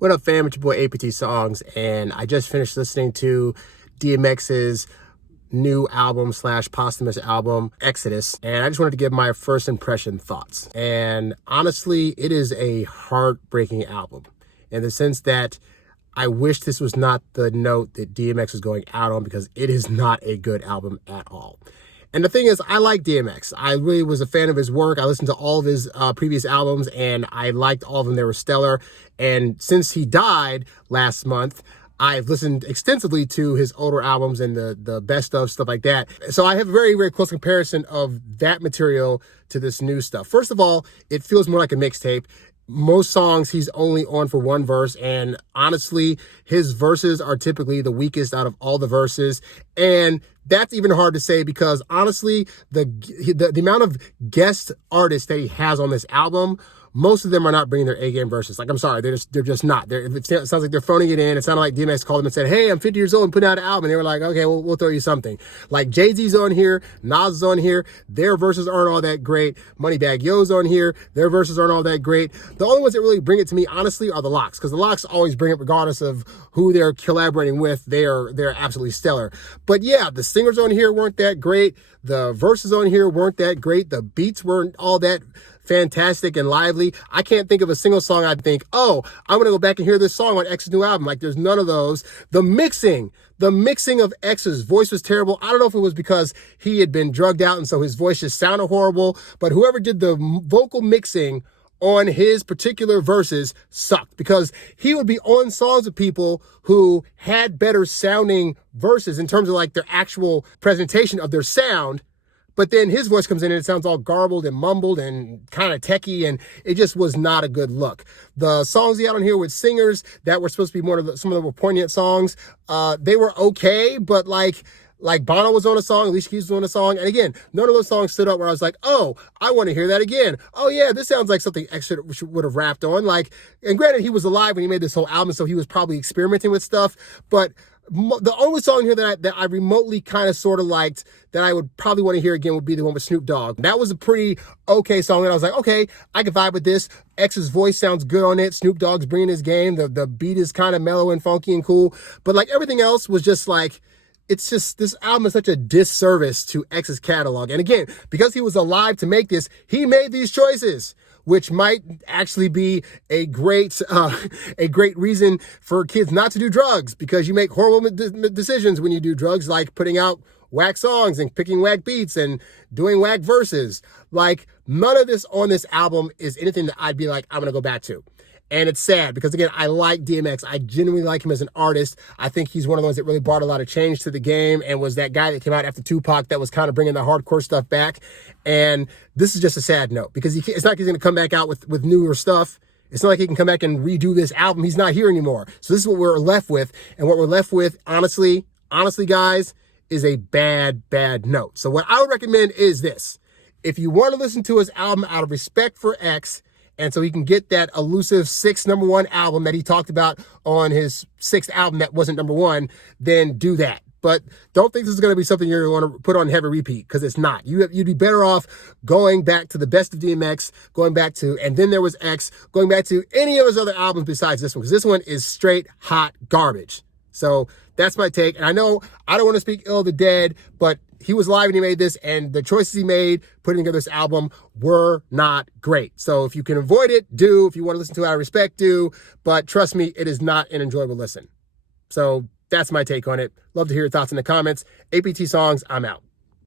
What up, fam? It's your boy APT Songs, and I just finished listening to DMX's new album slash posthumous album, Exodus, and I just wanted to give my first impression thoughts. And honestly, it is a heartbreaking album in the sense that I wish this was not the note that DMX was going out on, because it is not a good album at all. And the thing is, I like DMX. I really was a fan of his work. I listened to all of his previous albums, and I liked all of them. They were stellar. And since he died last month, I've listened extensively to his older albums and the best of stuff like that. So I have a very, very close comparison of that material to this new stuff. First of all, it feels more like a mixtape. Most songs he's only on for one verse, and honestly, his verses are typically the weakest out of all the verses. And that's even hard to say because honestly, the amount of guest artists that he has on this album, most of them are not bringing their A-game verses. Like, I'm sorry, they're just not. It sounds like they're phoning it in. It sounded like DMX called them and said, "Hey, I'm 50 years old and putting out an album." And they were like, "Okay, we'll throw you something." Like, Jay-Z's on here, Nas is on here. Their verses aren't all that great. Moneybagg Yo's on here. Their verses aren't all that great. The only ones that really bring it to me, honestly, are the Locks, because the Locks always bring it regardless of who they're collaborating with. They're absolutely stellar. But yeah, the singers on here weren't that great. The verses on here weren't that great. The beats weren't all that fantastic and lively. I can't think of a single song I'd think, oh, I'm going to go back and hear this song on X's new album. Like, there's none of those. The mixing of X's voice was terrible. I don't know if it was because he had been drugged out and so his voice just sounded horrible, but whoever did the vocal mixing on his particular verses sucked, because he would be on songs with people who had better sounding verses in terms of like their actual presentation of their sound. But then his voice comes in and it sounds all garbled and mumbled and kind of techie, and it just was not a good look. The songs he had on here with singers that were supposed to be some of the more poignant songs, they were okay, but like Bono was on a song, Alicia Keys was on a song, and again, none of those songs stood up where I was like, oh, I want to hear that again. Oh yeah, this sounds like something X would have rapped on. Like, and granted, he was alive when he made this whole album, so he was probably experimenting with stuff, but the only song here that I remotely kind of sort of liked that I would probably want to hear again would be the one with Snoop Dogg. That was a pretty okay song, and I was like, okay, I can vibe with this. X's voice sounds good on it. Snoop Dogg's bringing his game. The beat is kind of mellow and funky and cool, but like everything else was just like, it's just, this album is such a disservice to X's catalog. And again, because he was alive to make this, he made these choices, which might actually be a great reason for kids not to do drugs, because you make horrible decisions when you do drugs, like putting out whack songs and picking whack beats and doing whack verses. Like, none of this on this album is anything that I'd be like, I'm going to go back to. And it's sad because, again, I like DMX. I genuinely like him as an artist. I think he's one of those that really brought a lot of change to the game and was that guy that came out after Tupac that was kind of bringing the hardcore stuff back. And this is just a sad note, because it's not like he's going to come back out with newer stuff. It's not like he can come back and redo this album. He's not here anymore. So this is what we're left with. And what we're left with, honestly, guys, is a bad note. So what I would recommend is this. If you want to listen to his album out of respect for X, and so he can get that elusive 6th #1 album that he talked about on his 6th album that wasn't #1, then do that. But don't think this is going to be something you're going to put on heavy repeat, because it's not. You'd be better off going back to the best of DMX, going back to And Then There Was X, going back to any of his other albums besides this one, because this one is straight hot garbage. So that's my take. And I know I don't want to speak ill of the dead, but he was live and he made this, and the choices he made putting together this album were not great. So if you can avoid it, do. If you want to listen to it out of respect, do. But trust me, it is not an enjoyable listen. So that's my take on it. Love to hear your thoughts in the comments. APT Songs, I'm out.